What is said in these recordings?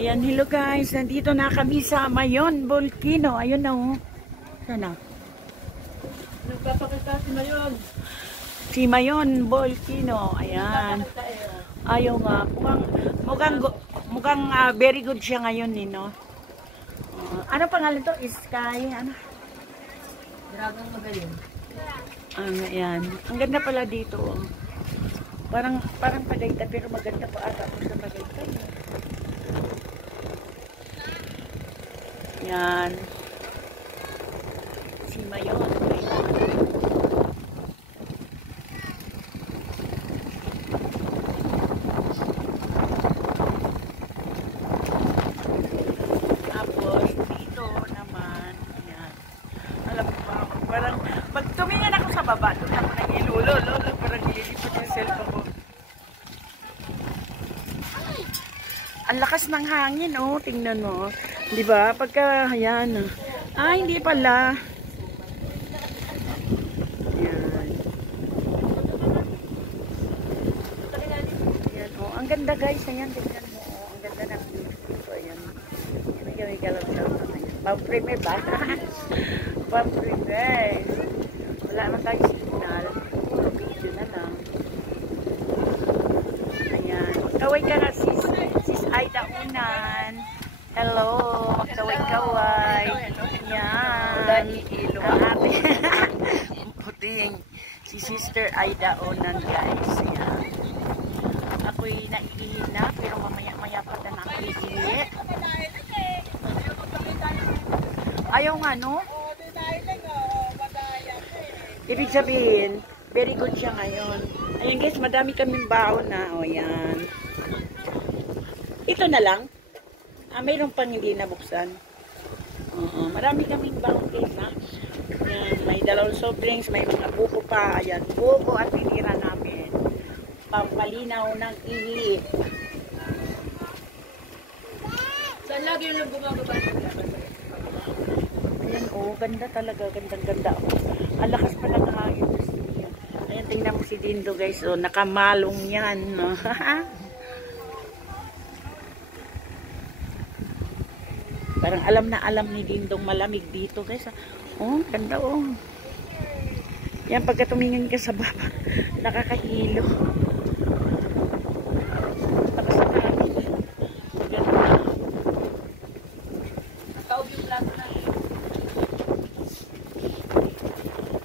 Ayan, hello guys. Nandito na kami sa Mayon Volcano. Ayun na oh. Sana. Nagpapakita si Mayon. Si Mayon Volcano. Ayan. Ayaw nga. Mukhang very good siya ngayon eh, no? Ano pangalan to? Sky? Ano? Dragang Magayon. Ayan. Ang ganda pala dito. Oh. Parang Tagaytay pero maganda pa ata ako sa Tagaytay. Yan. Si Mayon. Tapos, dito naman. Yan. Alam mo ba, parang, pag tumingin ako sa baba, doon ako nag-ilulo. Parang nililipot yung cellphone ko. Ang lakas ng hangin, oh. Tingnan mo. Di ba? Pagka, ayan. Hindi pala. Ayan. Ayan, oh. Ang ganda, guys. Ayan, tingnan mo. Oh. Ang ganda ng dito. Ayan. May galaw siya. Pang-premier ba? Pang-premier. Wala naman tayo signal. Puro video na lang. Ayan. Kaway ka na, sis Aida Unan. Hello. Kaway. Yan. Ang ate. Puting. Si Sister Aida Unan, guys. Ayan. Ako'y naiihi na, pero mamaya-maya pa na ako iihi. Ayaw nga, no? Ibig sabihin, very good siya ngayon. Ayan guys, madami kaming baon na. O yan. Ito na lang. Mayroon pang hindi nabuksan. Marami kaming baon guys ha. Ayan, may dalawang soft drinks, may mga buko pa. Ayan, buko at pinira namin. Pampalinaw ng ihi. Saan lagi yung bumababa? Ayan, oh, ganda talaga. Ganda. Ang lakas pa ng hangin. Ayan, tingnan mo si Dindo, guys. Oh, nakamalong yan. No? Parang alam ni Dindong malamig dito, guys. Oh, ganda, oh. Yan, pagka tumingin ka sa baba, nakakahilo. Tapos na hangin. Ganda. Nakaob yung plato na.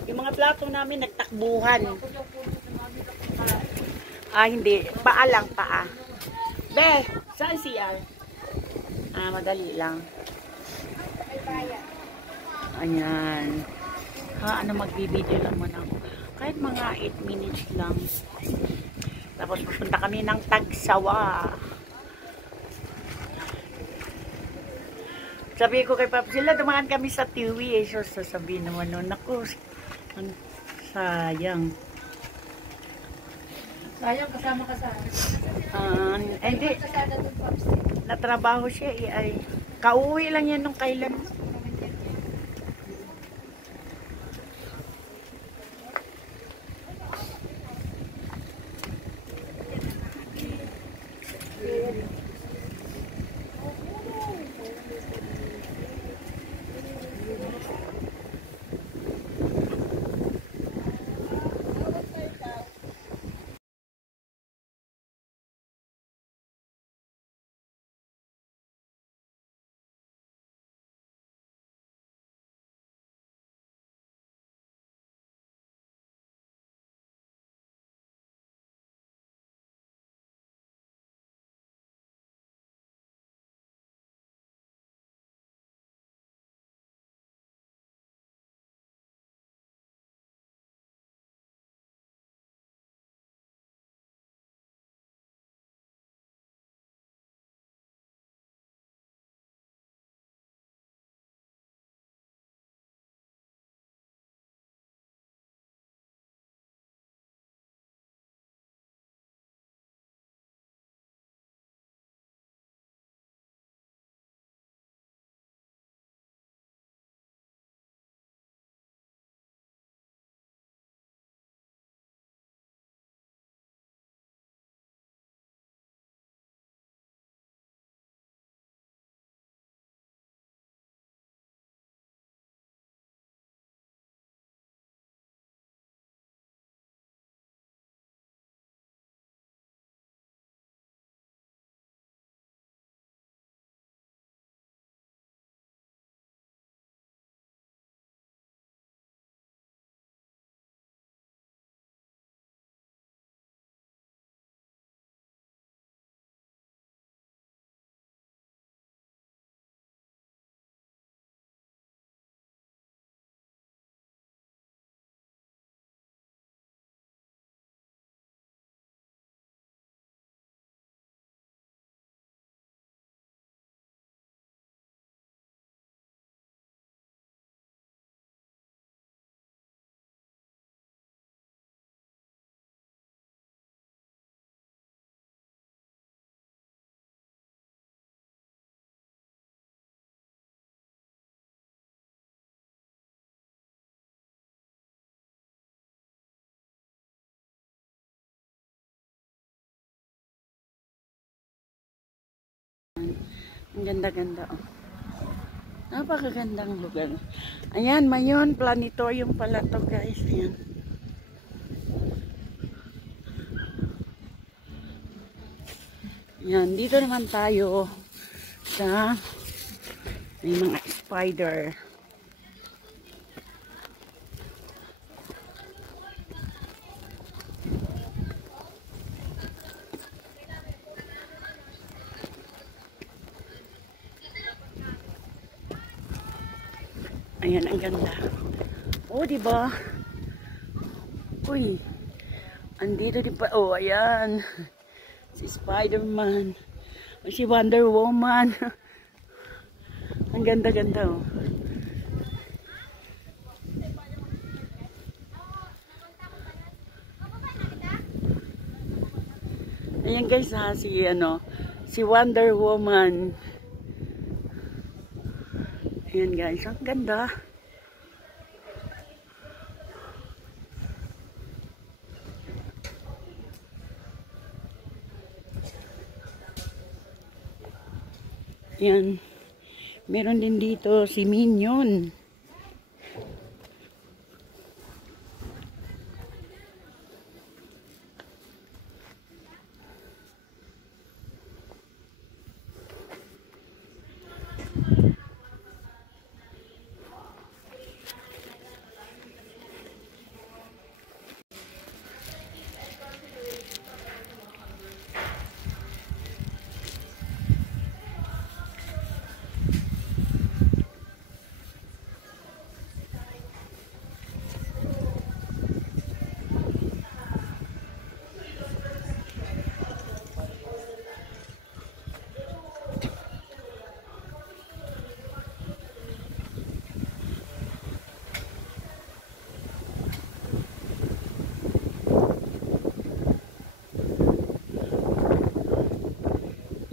Yung mga plato namin nagtakbuhan. Hindi. Paa lang, paa. Be, saan CR? Madali lang. Ayan. Magbibideo lang muna ako. Kahit mga 8 minutes lang. Tapos pupunta kami ng Tagsawa. Sabi ko kay Papa, sila dumaan kami sa Tiwi eh. So, sasabihin naman nun, ako, sayang. Sayang, kasama ka sa Hindi. Natrabaho siya eh. Kauwi lang yan nung kailan. Ayan. Ang ganda-ganda, oh. Napakagandang lugar. Ayan, Mayon Planetarium pala to, guys. Ayan. Ayan, dito naman tayo sa may mga spider. Ayan, ang ganda. Oh, diba? Uy. Andito din pa. Oh, ayan. Si Spider-Man. O, si Wonder Woman. Ang ganda-ganda, oh. Ayan guys, ha, si Wonder Woman. Ayan guys, ang ganda. Ayan. Meron din dito si Minion.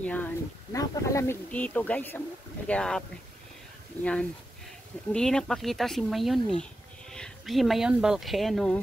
Yan. Napakalamig dito, guys. Grabe. Yan. Hindi napakita si Mayon eh. Si Mayon volcano.